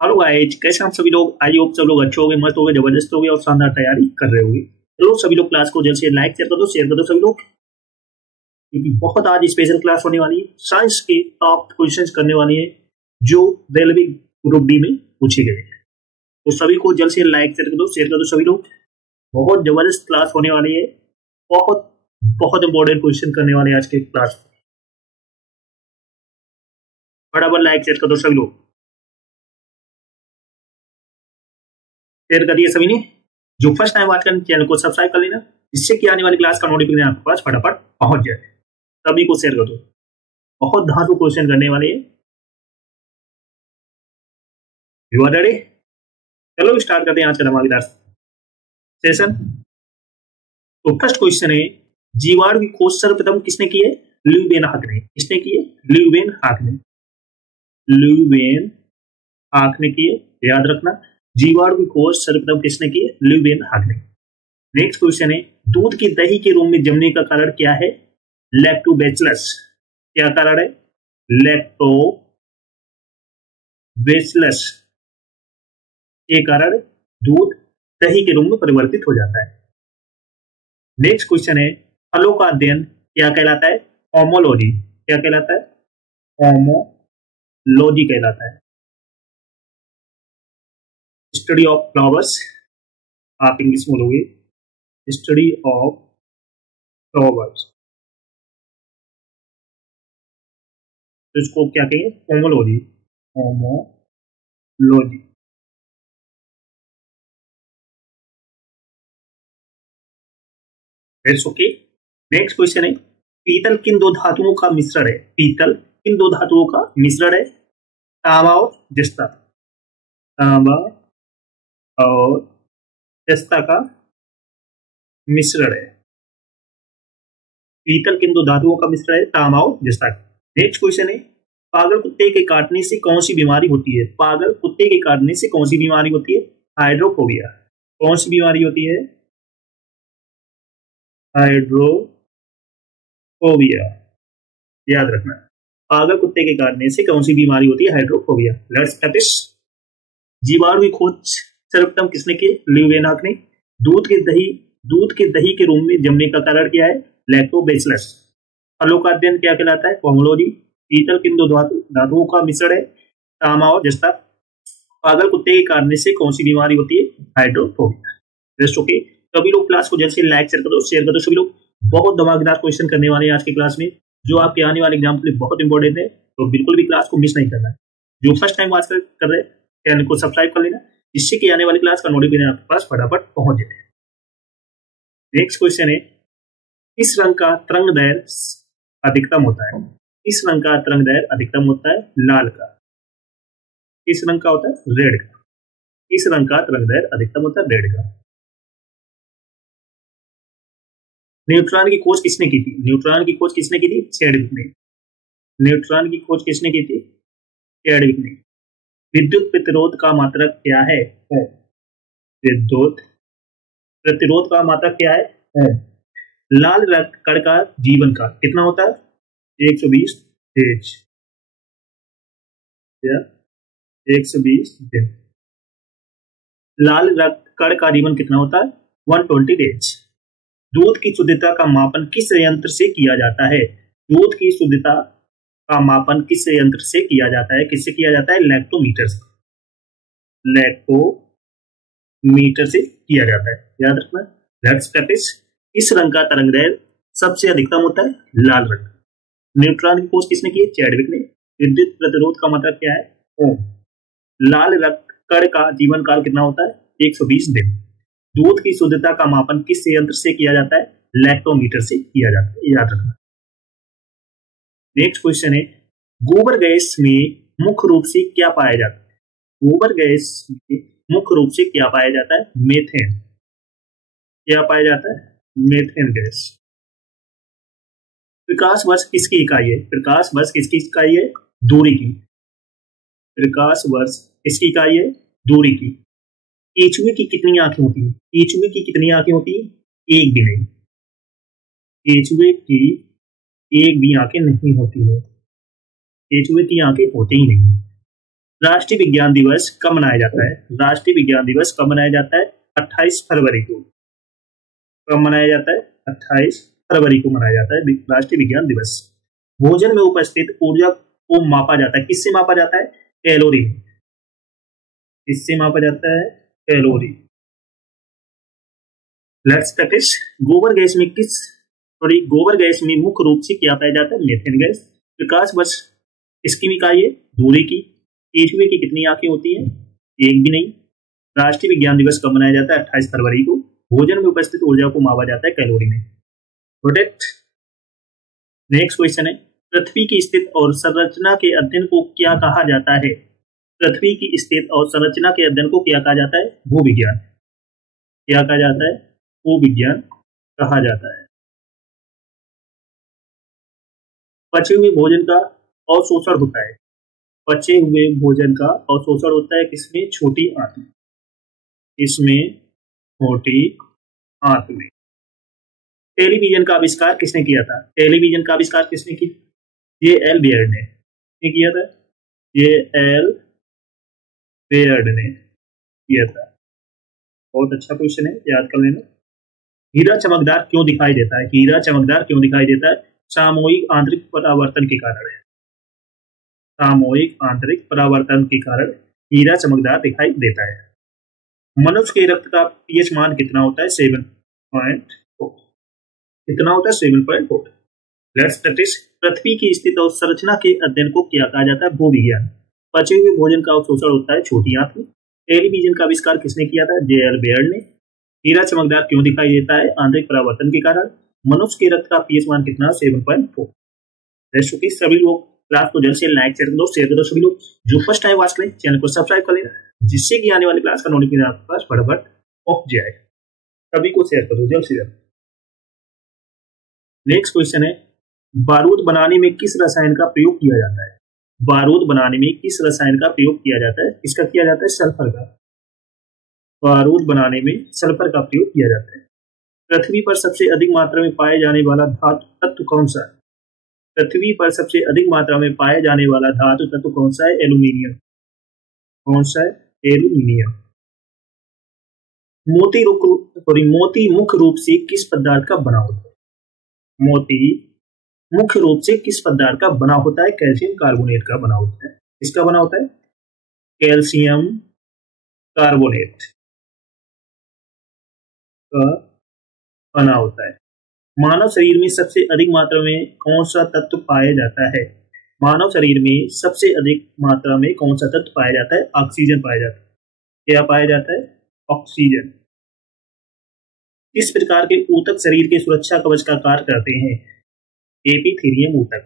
Hello guys, कैसे हम सभी लोग। आई होप सब लोग अच्छे हो गए, मस्त हो गए, जबरदस्त हो गए और शानदार तैयारी कर रहे होंगे। चलो सभी लोग क्लास को जल्द से लाइक शेयर कर दो सभी लोग, क्योंकि बहुत आज स्पेशल क्लास होने वाली है। साइंस के टॉप क्वेश्चंस करने वाली है जो रेलवे ग्रुप डी में पूछे गए हैं। तो सभी को जल्द से लाइक शेयर कर दो सभी लोग। बहुत जबरदस्त क्लास होने वाली है। बहुत बहुत इंपॉर्टेंट क्वेश्चन करने वाले हैं आज के क्लास। बराबर लाइक शेयर कर दो सभी लोग। शेयर कर दिया सभी ने। जो फर्स्ट टाइम बात करें चैनल को सब्सक्राइब कर लेना, जिससे कि आने वाली क्लास का नोटिफिकेशन आपके पास फटाफट पहुंच जाए। सभी को शेयर कर दो। बहुत धांसू क्वेश्चन करने वाले हैं। You are ready? चलो स्टार्ट करते हैं आज का धमाकेदार सेशन। तो फर्स्ट क्वेश्चन है, जीवाणु की खोज सर्वप्रथम किसने की है? ल्यूवेनहाक ने। किसने की है? ल्यूवेनहाक ने। ल्यूवेनहाक ने की है, याद रखना। जीवाणु की खोज सर्वप्रथम किसने की है? ल्यूवेनहाक ने। नेक्स्ट क्वेश्चन है, दूध की दही के रूप में जमने का कारण क्या है? लैक्टोबैसिलस। क्या कारण है? लैक्टोबैसिलस के कारण दूध दही के रूप में परिवर्तित हो जाता है। नेक्स्ट क्वेश्चन है, फलों का अध्ययन क्या कहलाता है? होमोलॉजी। क्या कहलाता है? होमोलॉजी कहलाता है। स्टडी ऑफ फ्लावर्स, आप इंग्लिश में बोलोगे स्टडी ऑफ फ्लावर्स, तो इसको क्या कहेंगे? Homology. Homology. It's okay. Next question है, पीतल किन दो धातुओं का मिश्रण है? पीतल किन दो धातुओं का मिश्रण है? तांबा और जस्ता। तांबा और जस्ता का मिश्रण है। पीतल किन दो धातुओं का मिश्रण है? तांबा और जस्ता। नेक्स्ट क्वेश्चन है, पागल कुत्ते के काटने से कौन सी बीमारी होती है? पागल कुत्ते के काटने से कौन सी बीमारी होती है? हाइड्रोफोबिया। कौन सी बीमारी होती है? हाइड्रोफोबिया। याद रखना, पागल कुत्ते के काटने से कौन सी बीमारी होती है? हाइड्रोफोबिया। Let's practice. जीवाणु की खोज सर्वप्रथम किसने की? ल्यूवेनहाक ने। दूध के दही के रूप में जमने का कारण क्या है? लैक्टोबैसिलस। फलों का अध्ययन क्या कहलाता है? होमोलॉजी। पीतल किन दो धातुओं का मिश्रण है? तांबा और जस्ता। पागल कुत्ते के काटने से कौन सी बीमारी होती है? हाइड्रोफोबिया। Just okay. सभी लोग क्लास को जल्द से लाइक शेयर कर दो सभी लोग। बहुत धमाकेदार क्वेश्चन करने वाले हैं आज की क्लास में, जो आपके आने वाले एग्जाम के लिए बहुत इंपॉर्टेंट है। तो बिल्कुल भी क्लास को मिस नहीं करना है। जो फर्स्ट टाइम बात कर रहे हैं चैनल को सब्सक्राइब कर लेना, जिससे कि आने वाली क्लास का नोटिफिकेशन आपके पास फटाफट पहुंच जाए। नेक्स्ट क्वेश्चन है, किस रंग का तरंग दैर्घ्य अधिकतम होता है? किस रंग का तरंग दैर्घ्य अधिकतम होता है? लाल का। किस रंग का होता है? रेड का। किस रंग का तरंग दैर्घ्य अधिकतम होता है? रेड का। न्यूट्रॉन की खोज किसने की थी? न्यूट्रॉन की खोज किसने की थी? चैडविक ने। न्यूट्रॉन की खोज किसने की थी? चैडविक ने। विद्युत प्रतिरोध का मात्रक क्या है? ओम। विद्युत प्रतिरोध का मात्रक क्या है? ओम। लाल रक्त कण का जीवन काल कितना होता है? 120 डेज या 120 दिन। लाल रक्त कण का जीवन कितना होता है? 120 डेज। दूध की शुद्धता का मापन किस यंत्र से किया जाता है? दूध की शुद्धता का मापन किस यंत्र से किया जाता है? किससे किया जाता है? लैक्टोमीटर से। लैक्टोमीटर से किया जाता है, याद रखना। Let's practice. इस रंग का तरंग दैर्घ्य सबसे अधिकतम होता है? लाल रंग। न्यूट्रॉन की खोज किसने की? चैडविक ने। विद्युत प्रतिरोध का मतलब क्या है? ओम। लाल रक्त कण का जीवन काल कितना होता है? 120 दिन। दूध की शुद्धता का मापन किस यंत्र से किया जाता है? लैक्टोमीटर से किया जाता है, याद रखना। नेक्स्ट क्वेश्चन है, गोबर गैस में मुख्य रूप से क्या पाया जाता है? गोबर गैस में मुख्य रूप से क्या पाया जाता है? मीथेन। क्या पाया जाता है? Methane gas. प्रकाश वर्ष किसकी इकाई है? प्रकाश वर्ष किसकी इकाई है? दूरी की। प्रकाश वर्ष किसकी इकाई है? दूरी की। केचुए की कितनी आंखें होती हैं? केचुए की कितनी आंखें होती हैं? एक भी नहीं। केचुए की एक भी आंखें नहीं होती है। केचुए की आंखें होती ही नहीं। राष्ट्रीय विज्ञान दिवस कब मनाया जाता है? राष्ट्रीय विज्ञान दिवस कब मनाया जाता है? 28 फरवरी को। कब मनाया जाता है? 28 फरवरी को मनाया जाता है राष्ट्रीय विज्ञान दिवस। भोजन में उपस्थित ऊर्जा को मापा जाता है, किससे मापा जाता है? कैलोरी। किससे मापा जाता है? कैलोरी। Let's practice. गोबर गैस में मुख्य रूप से क्या पाया जाता है? Methane gas. विकास वर्ष इसकी इकाई है दूरी की। केचुए की कितनी आंखें होती हैं? एक भी नहीं। राष्ट्रीय विज्ञान दिवस कब मनाया जाता है? 28 फरवरी को। भोजन में उपस्थित ऊर्जा को मापा जाता है कैलोरी में। प्रोटेक्ट। नेक्स्ट क्वेश्चन है, पृथ्वी की स्थिति और संरचना के अध्ययन को क्या कहा जाता है? पृथ्वी की स्थिति और संरचना के अध्ययन को क्या कहा जाता है? भूविज्ञान। क्या कहा जाता है? भूविज्ञान कहा जाता है। पचे हुए भोजन का अवशोषण होता है। पचे हुए भोजन का अवशोषण होता है किसमें? छोटी आंत में। इसमें छोटी आंत में। टेलीविजन का आविष्कार किसने किया था? टेलीविजन का आविष्कार किसने किया? ये एल बेयर्ड ने किया था। ये एल बेयर्ड ने किया था। बहुत अच्छा क्वेश्चन है, याद कर लेना। हीरा चमकदार क्यों दिखाई देता है? हीरा चमकदार क्यों दिखाई देता है? सामूहिक आंतरिक परावर्तन के कारण है। सामूहिक आंतरिक परावर्तन के कारण हीरा चमकदार दिखाई देता है। मनुष्य के रक्त का पीएच मान कितना होता है? 7.4। कितना होता है? 7.4। Let's practice. पृथ्वी की स्थिति और संरचना के अध्ययन को क्या कहा जाता है? भूविज्ञान। पचे हुए भोजन का अवशोषण होता है छोटी आंत में। टेलीविजन का आविष्कार किसने किया था? जे.एल. बेयर्ड ने। हीरा चमकदार क्यों दिखाई देता है? आंतरिक परावर्तन के कारण। मनुष्य के रक्त का पीएच मान कितना? 7.4। सभी लोग क्लास को जल्द से लाइक शेयर कर दो। सभी लोग जो फर्स्ट टाइम वॉच करें चैनल को सब्सक्राइब कर लेना, जिससे कि आने वाली क्लास का नोटिफिकेशन आपके पास फटाफट पहुंच जाए। सभी को शेयर कर दो जल्द से जल्द। नेक्स्ट क्वेश्चन है, बारूद बनाने में किस रसायन का प्रयोग किया जाता है? बारूद बनाने में किस रसायन का प्रयोग किया जाता है? इसका किया जाता है सल्फर का। बारूद बनाने में सल्फर का प्रयोग किया जाता है। पृथ्वी पर सबसे अधिक मात्रा में पाए जाने वाला धातु तत्व कौन सा है? पृथ्वी पर सबसे अधिक मात्रा में पाए जाने वाला धातु तत्व कौन सा है? एल्यूमिनियम। कौन सा है? एल्यूमिनियम। मोती मुख्य रूप से किस पदार्थ का बना होता है? मोती मुख्य रूप से किस पदार्थ का बना होता है? कैल्शियम कार्बोनेट का बना होता है। किसका बना होता है? कैल्शियम कार्बोनेट का बना होता है। मानव शरीर में सबसे अधिक मात्रा में कौन सा तत्व पाया जाता है? मानव शरीर में सबसे अधिक मात्रा में कौन सा तत्व पाया जाता है? ऑक्सीजन पाया जाता है। क्या पाया जाता है? ऑक्सीजन। किस प्रकार के ऊतक शरीर के सुरक्षा कवच का कार्य करते हैं? एपिथेलियम ऊतक।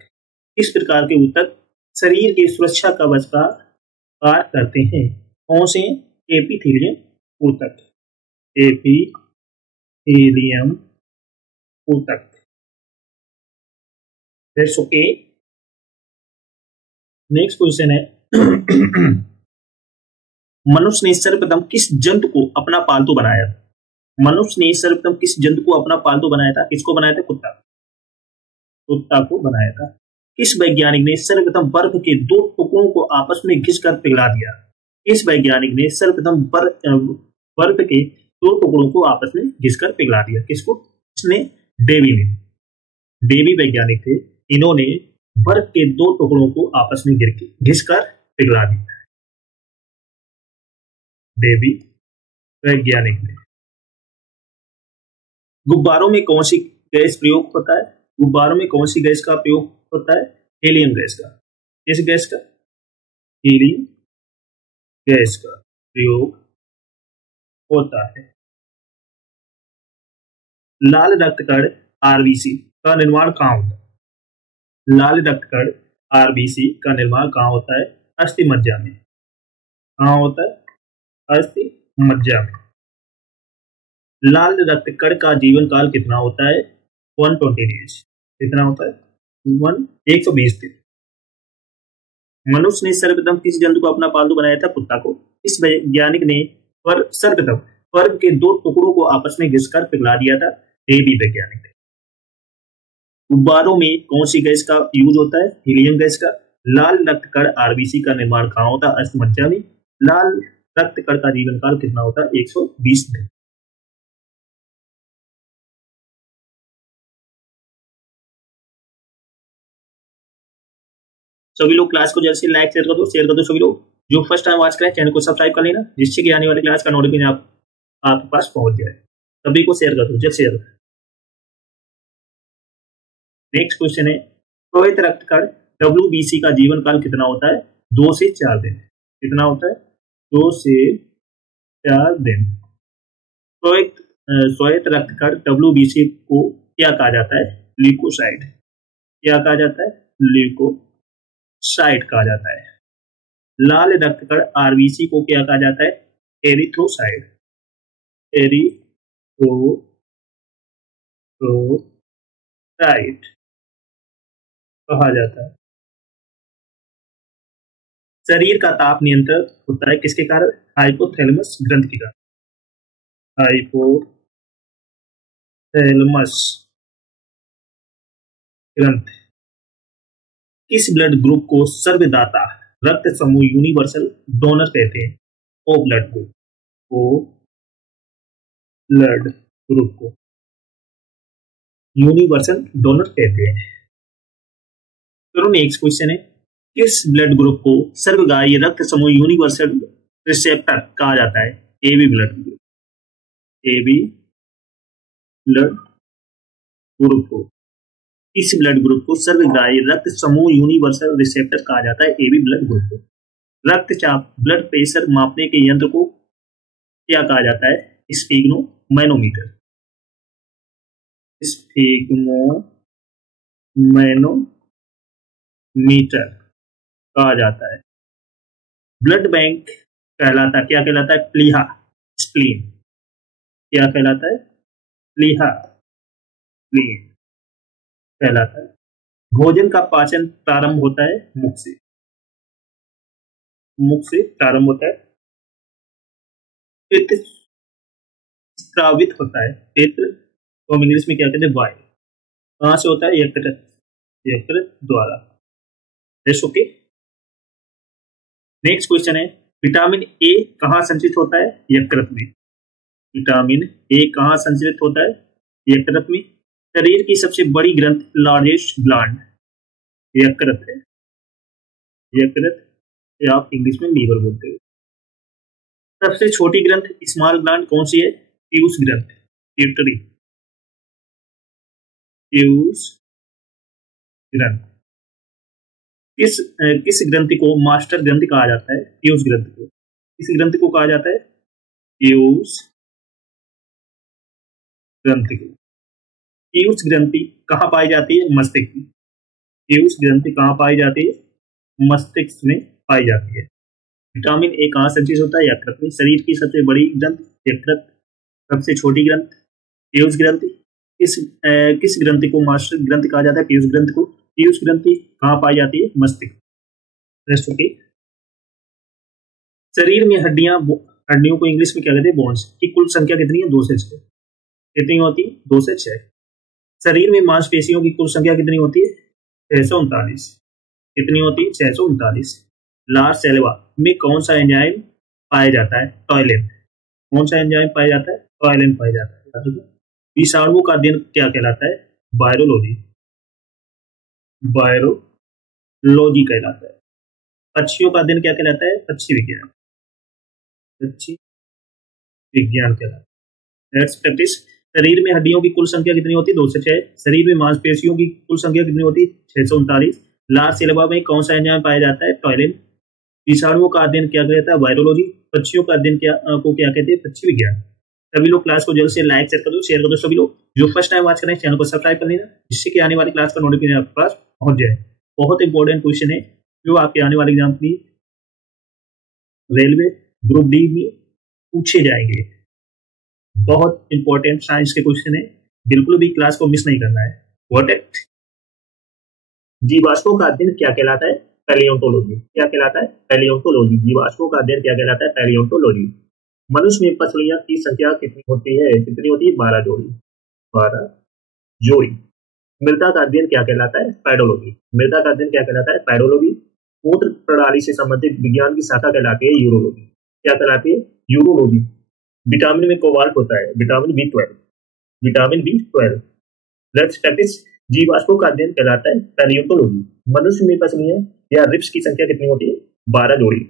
किस प्रकार के ऊतक शरीर के सुरक्षा कवच का कार्य करते हैं? कौन से? एपिथेलियम ऊतक। एपिथेलियम ऊतक। That's okay. नेक्स्ट क्वेश्चन है, मनुष्य ने सर्वप्रथम किस जंतु को अपना पालतू बनाया था? मनुष्य ने सर्वप्रथम किस जंतु को अपना पालतू बनाया था? किसको बनाया था? कुत्ता। कुत्ता को बनाया था। किस वैज्ञानिक ने सर्वप्रथम बर्फ के दो टुकड़ों को आपस में घिसकर पिघला दिया? किस वैज्ञानिक ने सर्वप्रथम बर्फ के दो टुकड़ों को आपस में घिसकर पिघला दिया? किसको? इसने डेवी ने। डेवी वैज्ञानिक थे, इन्होंने बर्फ के दो टुकड़ों को आपस में घिसकर पिघला दिया। डेवी वैज्ञानिक ने। गुब्बारों में कौन सी गैस प्रयोग होता है? गुब्बारों में कौन सी गैस का प्रयोग होता है? हीलियम गैस का। किस गैस का? हीलियम गैस का प्रयोग होता है। लाल रक्तकण आरबीसी का निर्माण कहाँ होता है? लाल रक्तकण आरबीसी का निर्माण कहाँ होता है? अस्थि मज्जा में। कहाँ होता है? अस्थि मज्जा में। लाल रक्तकण का जीवन काल कितना होता है? 120 डेज। कितना होता है? 120 दिन। मनुष्य ने सर्वप्रथम किस जंतु को अपना पालतू बनाया था? कुत्ता को। इस वैज्ञानिक ने सर्वप्रथम बर्फ के दो टुकड़ों को आपस में घिसकर पिघला दिया था। डेवी वैज्ञानिक ने। गुब्बारों में कौन सी गैस का यूज होता है? हीलियम गैस का। लाल रक्त कण आरबीसी का निर्माण कहाँ होता है? अस्थमज्जा में। लाल रक्त कण का जीवन काल कितना होता है? 120 दिन। सभी लोग क्लास को जल्द से लाइक शेयर कर दो सभी लोग। जो फर्स्ट टाइम वॉच करें चैनल को सब्सक्राइब कर लेना, जिससे कि आने वाली क्लास का नोटिफिकेशन आपके पास पहुंच जाए। सभी को शेयर कर दो, जल्द शेयर। नेक्स्ट क्वेश्चन है, श्वेत रक्त कण WBC का जीवन काल कितना होता है? 2 से 4 दिन। कितना होता है? 2 से 4 दिन। श्वेत रक्त कण WBC को क्या कहा जाता है? ल्यूकोसाइट। क्या कहा जाता है? ल्यूकोसाइट कहा जाता है। लाल रक्त कण आरबीसी को क्या कहा जाता है? एरिथ्रोसाइट। एरिथ्रोसाइट कहा जाता है। शरीर का ताप नियंत्रण होता है किसके कारण? हाइपोथैलेमस ग्रंथि के कारण। हाइपोथैलेमस ग्रंथि। किस ब्लड ग्रुप को सर्वदाता रक्त समूह यूनिवर्सल डोनर कहते हैं? O blood group. O blood group को यूनिवर्सल डोनर कहते हैं। चलो नेक्स्ट क्वेश्चन है, किस ब्लड ग्रुप को सर्वगायी रक्त समूह यूनिवर्सल रिसेप्टर कहा जाता है? AB blood group. AB blood group को, इस ब्लड ग्रुप को सर्वग्राही रक्त समूह यूनिवर्सल रिसेप्टर कहा जाता है। एबी ब्लड ग्रुप को। रक्तचाप ब्लड प्रेशर मापने के यंत्र को क्या कहा जाता है? स्फिग्मोमैनोमीटर। स्फिग्मोमैनोमीटर कहा जाता है। ब्लड बैंक कहलाता क्या कहलाता है? प्लीहा स्प्लीन। क्या कहलाता है? प्लीहा स्प्लीन कहलाता है। भोजन का पाचन प्रारंभ होता है मुख से। मुख से प्रारंभ होता है। पित्त स्रावित होता है। पित्त तो हम इंग्लिश में क्या कहते हैं? बाइल। कहां से होता है? यकृत। यकृत द्वारा। ओके। नेक्स्ट क्वेश्चन है, विटामिन ए कहां संचित होता है? यकृत में। विटामिन ए कहां संचित होता है? यकृत में। शरीर की सबसे बड़ी ग्रंथि लार्जेस्ट ग्लैंड यकृत है। यकृत या आप इंग्लिश में लीवर बोलते हो। सबसे छोटी ग्रंथि स्मॉल ग्लैंड कौन सी है? पीयूष ग्रंथि। प्यूटरी। पीयूष ग्रंथि। किस ग्रंथि को मास्टर ग्रंथि कहा जाता है? पीयूष ग्रंथि को। किस ग्रंथि को कहा जाता है? पीयूष ग्रंथि को। पीयूष ग्रंथि कहाँ पाई जाती है? मस्तिष्क में। पीयूष ग्रंथि कहाँ पाई जाती है? मस्तिष्क में पाई जाती है। विटामिन ए कहाँ संचित होता है? यकृत में। शरीर की सबसे बड़ी ग्रंथि यकृत। सबसे छोटी ग्रंथि पीयूष ग्रंथि। किस ग्रंथि को मास्टर ग्रंथि कहा जाता है? पीयूष ग्रंथि को। पीयूष ग्रंथि कहाँ पाई जाती है? मस्तिष्क। Next okay. शरीर में हड्डियों को इंग्लिश में क्या कहते हैं? बोन्स की कुल संख्या कितनी है? 2 से 6। कितनी होती है? 2 से 6। शरीर में मांसपेशियों की कुल संख्या कितनी होती है? 639। कितनी होती है? 639। लार्ज सैलिवा में कौन सा एंजाइम पाया जाता है? टॉयलिन। कौन सा एंजाइम पाया जाता है? टॉयलिन पाया जाता है। विषाणुओं का अध्ययन क्या कहलाता है? वायरोलॉजी। वायरोलॉजी कहलाता है। पक्षियों का अध्ययन क्या कहलाता है? पक्षी विज्ञान। पक्षी विज्ञान कहलाता है। Let's practice. शरीर में हड्डियों की कुल संख्या कितनी होती है? 2 से 6। शरीर में मांसपेशियों की कुल संख्या कितनी होती है? 639। लार्ज सैलिवा में कौन सा एंजाइम पाया जाता है? टॉयलिन। विषाणुओं का अध्ययन क्या कहता है? वायरोलॉजी। पक्षियों का अध्ययन क्या कहते हैं? पक्षी विज्ञान। सभी लोग क्लास को जल्द से लाइक शेयर कर दो सभी लोग। जो फर्स्ट टाइम वॉच करें चैनल को सब्सक्राइब कर लेना, जिससे कि आने वाली क्लास का नोटिफिकेशन आपके पास पहुंच जाए। बहुत इंपॉर्टेंट क्वेश्चन है जो आपके आने वाले एग्जाम में रेलवे ग्रुप डी में पूछे जाएंगे। बहुत इंपॉर्टेंट साइंस के क्वेश्चन है, बिल्कुल भी क्लास को मिस नहीं करना है। What it? जीवाश्मों का अध्ययन क्या कहलाता है? पैलियोंटोलॉजी। क्या कहलाता है? पैलियोंटोलॉजी। जीवाश्मों का अध्ययन क्या कहलाता है? पैलियोंटोलॉजी। मनुष्य में पसलियों की संख्या कितनी होती है? कितनी होती है? 12 जोड़ी। 12 जोड़ी। मृदा का अध्ययन क्या कहलाता है? पैडोलॉजी। मृदा का अध्ययन क्या कहलाता है? पैडोलॉजी। मूत्र प्रणाली से संबंधित विज्ञान की शाखा कहलाती है यूरोलॉजी। क्या कहलाती है? यूरोलॉजी। विटामिन में कोबाल्ट होता है, vitamin B12। Vitamin B12। Blood स्टैटिस जीवाश्मों का अध्ययन कहलाता है पैलियोंटोलॉजी। मनुष्य में पसलियां या रिब्स की संख्या कितनी होती है? 12 जोड़ी।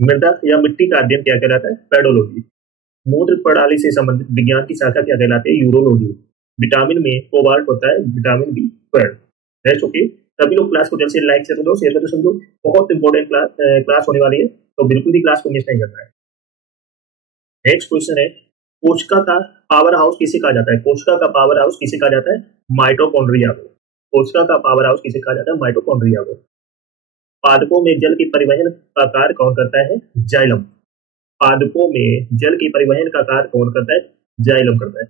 मृदा या मिट्टी का अध्ययन क्या कहलाता है? पेडोलॉजी। मूत्र प्रणाली से संबंधित विज्ञान की शाखा क्या कहलाती है? यूरोलॉजी। विटामिन में कोबाल्ट होता है, विटामिन B12। नेक्स्ट ओके, सभी लोग क्लास को जल्द से लाइक कर दो, शेयर कर दो सभी लोग। बहुत इंपॉर्टेंट क्लास होने वाली है, तो बिल्कुल भी क्लास को मिस नहीं करना है। नेक्स्ट क्वेश्चन है, कोशिका का पावर हाउस किसे कहा जाता है? कोशिका का पावर हाउस किसे कहा जाता है? माइटोकॉन्ड्रिया को। कोशिका का पावर हाउस किसे कहा जाता है? माइटोकॉन्ड्रिया को। पादपों में जल के परिवहन का कार्य कौन करता है? जाइलम। पादपों में जल के परिवहन का कार्य कौन करता है? जाइलम करता है।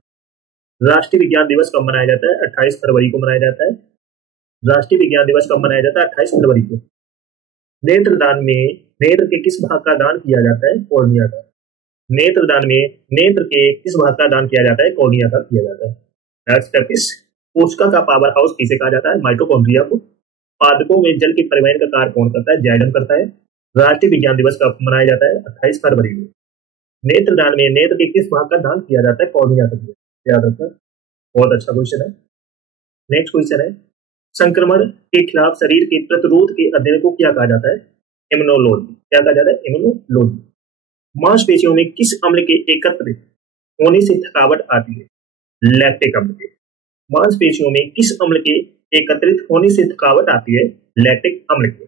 राष्ट्रीय विज्ञान दिवस कब मनाया जाता है? 28 फरवरी को मनाया जाता है। राष्ट्रीय विज्ञान दिवस कब मनाया जाता है? 28 फरवरी को। नेत्रदान में नेत्र के किस भाग का दान किया जाता है? कॉर्निया का। नेत्रदान में नेत्र के किस भाग का दान किया जाता है? कॉर्निया का किया जाता है। नेक्स्ट स्टेप इज, कोशिका का पावर हाउस किसे कहा जाता है? माइटोकॉन्ड्रिया को। पादपों में जल के परिवहन का कार्य कौन करता है? जाइलम करता है। राष्ट्रीय विज्ञान दिवस कब मनाया जाता है? 28 फरवरी को। नेत्रदान में नेत्र के किस भाग का दान किया जाता है? कॉर्निया का। याद रखना, बहुत अच्छा क्वेश्चन है। नेक्स्ट क्वेश्चन है, संक्रमण के खिलाफ शरीर के प्रतिरोध के अध्ययन को क्या कहा जाता है? इम्यूनोलॉजी। क्या कहा जाता है? इम्यूनोलॉजी। मांसपेशियों में किस अम्ल के एकत्रित होने से थकावट आती है? लैक्टिक अम्ल के। मांसपेशियों में किस अम्ल के एकत्रित होने से थकावट आती है? लैक्टिक अम्ल के।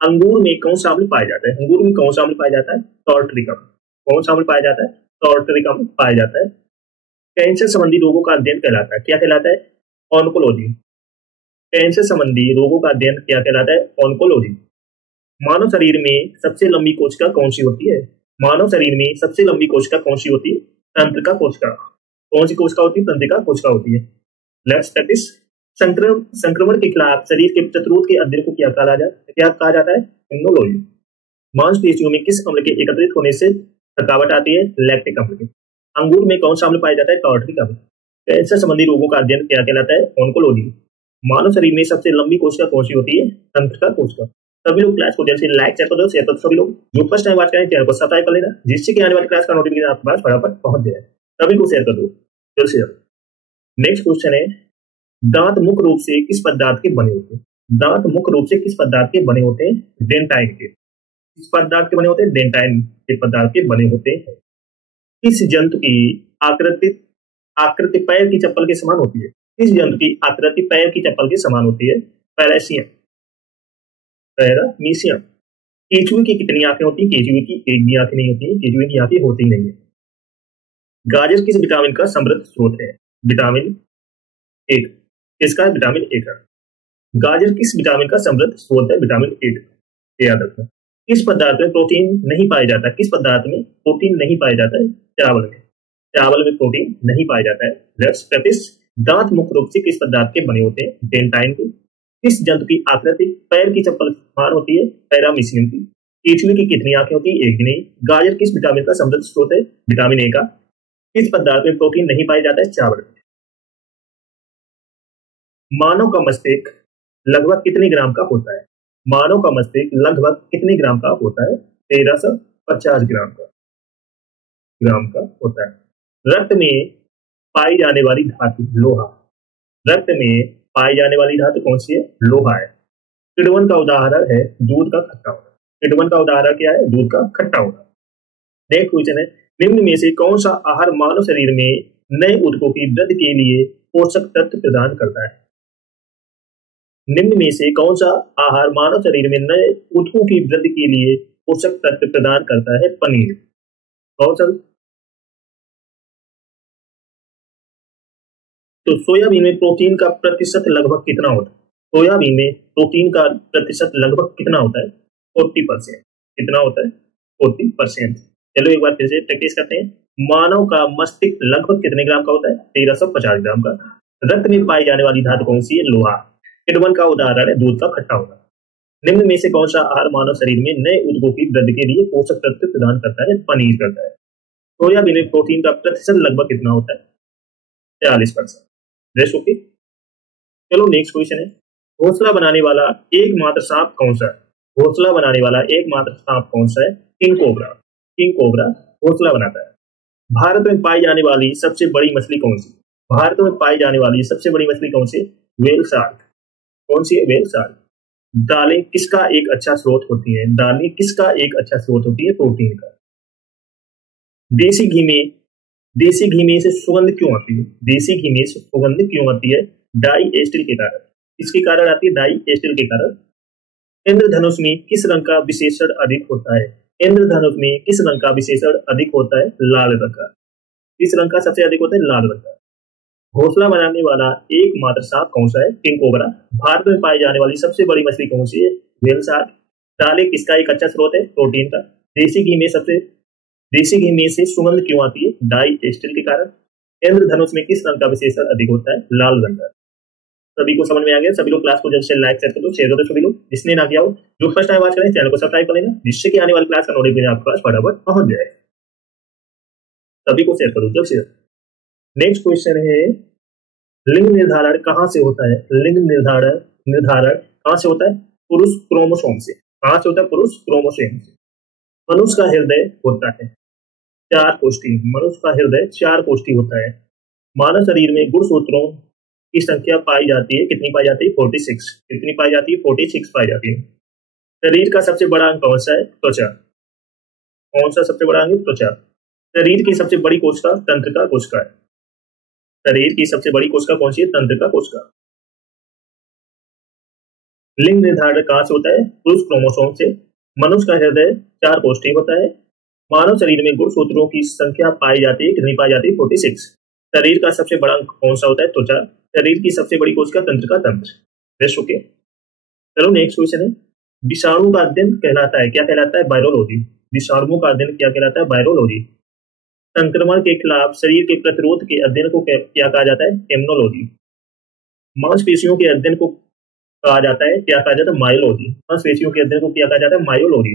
अंगूर में कौन सा अम्ल पाया जाता है? अंगूर में कौन सा अम्ल पाया जाता है? टॉर्ट्रिक अम्ल। कौन सा अम्ल पाया जाता है? टॉर्ट्रिक अम्ल पाया जाता है। कैंसर संबंधी रोगों का अध्ययन कहलाता है, क्या कहलाता है? ऑन्कोलॉजी। कैंसर संबंधी रोगों का अध्ययन क्या कहलाता है? ऑन्कोलॉजी। मानव शरीर में सबसे लंबी कोशिका कौन सी होती है? मानव शरीर में सबसे लंबी कोशिका कौन सी होती है? तंत्रिका कोशिका। कौन सी कोशिका होती है? तंत्रिका कोशिका होती है। नेक्स्ट प्रैक्टिस, संक्रमण के खिलाफ शरीर के प्रतिरोध के अध्ययन को क्या कहा जाता है? इम्यूनोलॉजी। मांसपेशियों में किस अम्ल के एकत्रित होने से थकावट आती है? लैक्टिक अम्ल के। अंगूर में कौन सा अम्ल पाया जाता है? टॉर्ट्रिक अम्ल। कैंसर संबंधी रोगों का अध्ययन क्या कहलाता है? ऑन्कोलॉजी। मानव शरीर में सबसे लंबी कोशिका कौन सी होती है? तंत्रिका कोशिका। सभी लोग क्लास को जैसे लाइक कर दो, शेयर कर दो। सभी लोग जो फर्स्ट टाइम बात करें चैनल को सब्सक्राइब कर लेना, जिससे कि आने वाली क्लास का नोटिफिकेशन आपके पास फटाफट पहुंच जाए। सभी को शेयर कर दो, जल्द से जल्द। नेक्स्ट क्वेश्चन है, दांत मुख्य रूप से किस पदार्थ के बने होते हैं? दांत मुख्य रूप से किस पदार्थ के बने होते हैं? डेंटाइन के। किस पदार्थ के बने होते हैं? डेंटाइन के पदार्थ के बने होते हैं। किस जंतु की आकृति पैर की चप्पल के समान होती है? किस जंतु की आकृति पैर की चप्पल के समान होती है? पैरामीशियम। केचुए की कितनी आंखें होती है? केचुए की एक भी आंखें नहीं होती है, केचुए की आंखें होती नहीं है। गाजर किस विटामिन का समृद्ध स्रोत है? Vitamin A. इसका विटामिन ए का। गाजर किस विटामिन का समृद्ध स्रोत है? Vitamin A. याद रखना। किस पदार्थ में प्रोटीन नहीं पाया जाता? किस पदार्थ में प्रोटीन नहीं पाया जाता है? चावल में। चावल में प्रोटीन नहीं पाया जाता है। लेट्स प्रैक्टिस, दांत मुख्य रूप से किस पदार्थ के बने होते हैं? डेंटाइन के। किस जंतु की आकृति पैर की चप्पल समान होती है? पैरामीशियम की। केचुए की कितनी आंखें होती है? एक भी नहीं। गाजर किस विटामिन का समृद्ध स्रोत है? विटामिन ए का। किस पदार्थ में प्रोटीन नहीं पाया जाता है? चावल में। मानव का मस्तिष्क लगभग कितने ग्राम का होता है? मानव का मस्तिष्क लगभग कितने ग्राम का होता है? 1350 ग्राम का होता है। रक्त में पाई जाने वाली धातु लोहा। रक्त में पाई जाने वाली धातु कौन सी है? लोहा है। किण्वन का उदाहरण है दूध का खट्टा होना। किण्वन का उदाहरण क्या है? दूध का खट्टा होना। नेक्स्ट क्वेश्चन है, निम्न में से कौन सा आहार मानव शरीर में नए ऊतकों की वृद्धि के लिए पोषक तत्व प्रदान करता है? निम्न में से कौन सा आहार मानव शरीर में नए ऊतकों की वृद्धि के लिए पोषक तत्व प्रदान करता है? पनीर। कौन सा? तो सोयाबीन में प्रोटीन का प्रतिशत लगभग कितना होता है? सोयाबीन में प्रोटीन का प्रतिशत लगभग कितना होता है? 40%। कितना होता है? 40%। चलो एक बार फिर से प्रैक्टिस करते हैं। मानव का मस्तिष्क लगभग कितने ग्राम का होता है? 1350 ग्राम का। रक्त में पाई जाने वाली धातु कौन सी है? लोहा। किण्वन का उदाहरण है दूध का खट्टा होना। निम्न में से कौन सा आहार मानव शरीर में नए ऊतकों की वृद्धि के लिए पोषक तत्व प्रदान करता है? पनीर करता है। सोयाबीन में प्रोटीन का प्रतिशत लगभग कितना होता है? 40%। ओके। चलो नेक्स्ट क्वेश्चन है, घोंसला बनाने वाला एकमात्र सांप कौन सा है? घोंसला बनाने वाला एकमात्र सांप कौन सा है? King cobra. किंग कोबरा घोंसला बनाता है। भारत में पाई जाने वाली सबसे बड़ी मछली कौन सी? भारत में पाई जाने वाली सबसे बड़ी मछली कौन सी? Whale shark. कौन सी है? Whale shark. दालें किसका एक अच्छा स्रोत होती है? दालें किसका एक अच्छा स्रोत होती है? प्रोटीन का। देसी घी में से सुगंध क्यों आती है? देसी घी में से सुगंध क्यों आती है? डाई एस्टिल के कारण। किसके कारण आती है? डाई एस्टिल के कारण। इंद्रधनुष में किस रंग का विशेषण अधिक होता है? इंद्रधनुष में किस रंग का विशेषण अधिक होता है? लाल रंग का। किस रंग का सबसे अधिक होता है? लाल रंग का। घोंसला बनाने वाला एकमात्र सांप कौन सा है? King cobra. भारत में पाई जाने वाली सबसे बड़ी मछली कौन सी है? Whale shark. दालें किसका एक अच्छा स्रोत है? प्रोटीन का। देसी घी में से सुगंध क्यों आती है? डाई एस्टिल के कारण। इंद्रधनुष में किस रंग का विशेषण अधिक होता है? लाल रंग का। सभी को समझ में आ गया? सभी लोग क्लास को जल्द से लाइक कर दो, शेयर कर दो सभी लोग। जिसने ना किया हो, जो फर्स्ट टाइम वॉच करें चैनल को सब्सक्राइब कर लेना, जिससे कि आने वाली क्लास का नोटिफिकेशन आपके पास फटाफट पहुंच जाए। सभी को शेयर करो जल्द से जल्द। नेक्स्ट क्वेश्चन है, लिंग निर्धारण कहाँ से होता है? लिंग निर्धारण कहाँ से होता है? पुरुष क्रोमोसोम से। कहाँ से होता है? पुरुष क्रोमोसोम से। मनुष्य का हृदय होता है 4 कोष्ठी। मनुष्य का हृदय 4 कोष्ठी होता है। मानव शरीर में गुणसूत्रों की संख्या पाई जाती है, कितनी पाई जाती है? 46। कितनी पाई जाती है? 46 पाई जाती है। शरीर का सबसे बड़ा अंग कौन सा है? त्वचा। कौन सा सबसे बड़ा अंग है? त्वचा। शरीर की सबसे बड़ी कोशिका तंत्रिका कोशिका है। शरीर की सबसे बड़ी कोशिका कौन सी है? तंत्रिका कोशिका। लिंग निर्धारण कहाँ से होता है? पुरुष क्रोमोसोम से। मनुष्य का हृदय 4 कोष्ठी होता है। मानव शरीर में गुणसूत्रों की संख्या पाई जाती है, कितनी पाई जाती है? 46। शरीर का सबसे बड़ा अंग कौन सा होता है? त्वचा। शरीर की सबसे बड़ी कोशिका तंत्रिका तंत्र। Rest okay. चलो नेक्स्ट क्वेश्चन है, विषाणु का अध्ययन कहलाता है, क्या कहलाता है? वायरोलॉजी। विषाणुओं का अध्ययन क्या कहलाता है? वायरोलॉजी। संक्रमण के खिलाफ शरीर के प्रतिरोध के अध्ययन को क्या कहा जाता है? इम्यूनोलॉजी। मांसपेशियों के अध्ययन को कहा जाता है, क्या कहा जाता है? मायोलॉजी। मांसपेशियों के अध्ययन को क्या कहा जाता है? मायोलॉजी।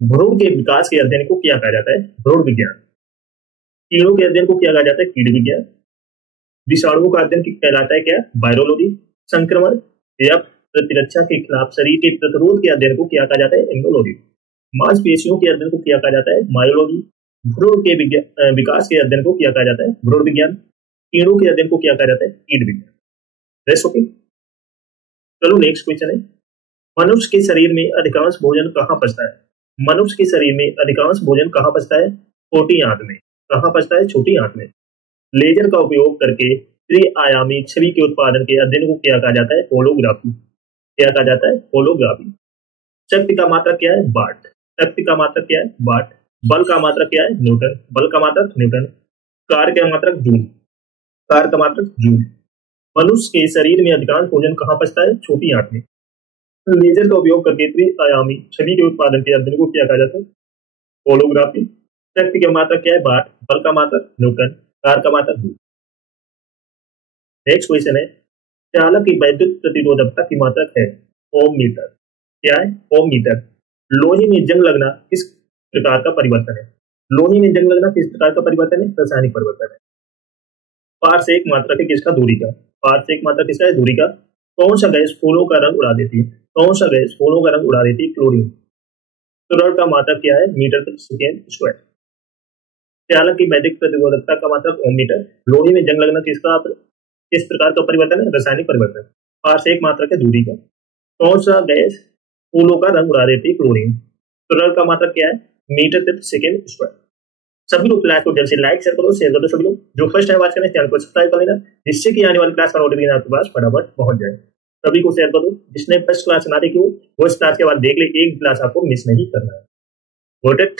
भ्रूण के विकास के अध्ययन को क्या कहा जाता है? भ्रूण विज्ञान। कीड़ों के अध्ययन को क्या कहा जाता है? कीट विज्ञान। विषाणुओं का अध्ययन कहलाता है क्या? वायरोलॉजी। संक्रमण या प्रतिरक्षा के खिलाफ शरीर के प्रतिरोध के अध्ययन को क्या कहा जाता है? इम्यूनोलॉजी। मांसपेशियों के अध्ययन को क्या कहा जाता है? मायोलॉजी। भ्रूण के विकास के अध्ययन को क्या कहा जाता है? भ्रूण विज्ञान। कीड़ों के अध्ययन को क्या कहा जाता है? कीट विज्ञान। Rest okay. चलो नेक्स्ट क्वेश्चन है, मनुष्य के शरीर में अधिकांश भोजन कहाँ पचता है? मनुष्य के शरीर में अधिकांश भोजन कहाँ पचता है? छोटी आंत में। कहाँ पचता है? छोटी आंत में। लेजर का उपयोग करके त्रिआयामी छवि के उत्पादन के अध्ययन को क्या कहा जाता है? होलोग्राफी। क्या कहा जाता है? होलोग्राफी। शक्ति का मात्रक क्या है? वाट। शक्ति का मात्रक क्या है? वाट। बल का मात्रक क्या है? न्यूटन। बल का मात्रक न्यूटन। कार्य का मात्रक जूल। कार्य का मात्रक जूल। मनुष्य के शरीर में अधिकांश भोजन कहाँ पचता है? छोटी आंत में। लेजर का उपयोग करके त्रिआयामी छवि के उत्पादन के अध्ययन को क्या कहा जाता है? होलोग्राफी। शक्ति का मात्रक क्या है? वाट। बल का मात्रक न्यूटन। कार्य का मात्रक जूल। नेक्स्ट क्वेश्चन है, चालक की वैद्युत प्रतिरोधकता की मात्रक है ओम मीटर। क्या है? ओम मीटर। लोहे में जंग लगना किस प्रकार का परिवर्तन है? लोहे में जंग लगना किस प्रकार का परिवर्तन है? रासायनिक परिवर्तन है। पारस्यिक मात्रक है किसका? दूरी का। पारस्यिक मात्रक किसका है? दूरी का। कौन सा गैस फूलों का रंग उड़ा देती है? कौन सा गैस फूलों का रंग उड़ा देती है? क्लोरीन। त्वरण का मात्रक क्या है? मीटर प्रति सेकेंड स्क्वायर। चालक की वैद्युत प्रतिरोधकता का मात्रक ओम मीटर। लोहे में जंग लगना किस प्रकार का परिवर्तन है? रासायनिक परिवर्तन। पारस्यिक मात्रक है दूरी का। कौन सा गैस फूलों का रंग उड़ा देती है? क्लोरीन। त्वरण का मात्रक क्या है? मीटर प्रति सेकेंड स्क्वायर। सभी लोग क्लास को जल्द से लाइक शेयर करो, शेयर कर दो सभी लोग। जो फर्स्ट टाइम वॉच करें चैनल को सब्सक्राइब कर लेना, जिससे कि आने वाली क्लास का नोटिफिकेशन आपके पास फटाफट पहुंच जाए। सभी को शेयर कर दो। जिसने फर्स्ट क्लास ना देखी हो वो इस क्लास के बाद देख ले, एक क्लास आपको मिस नहीं करना है। Got it?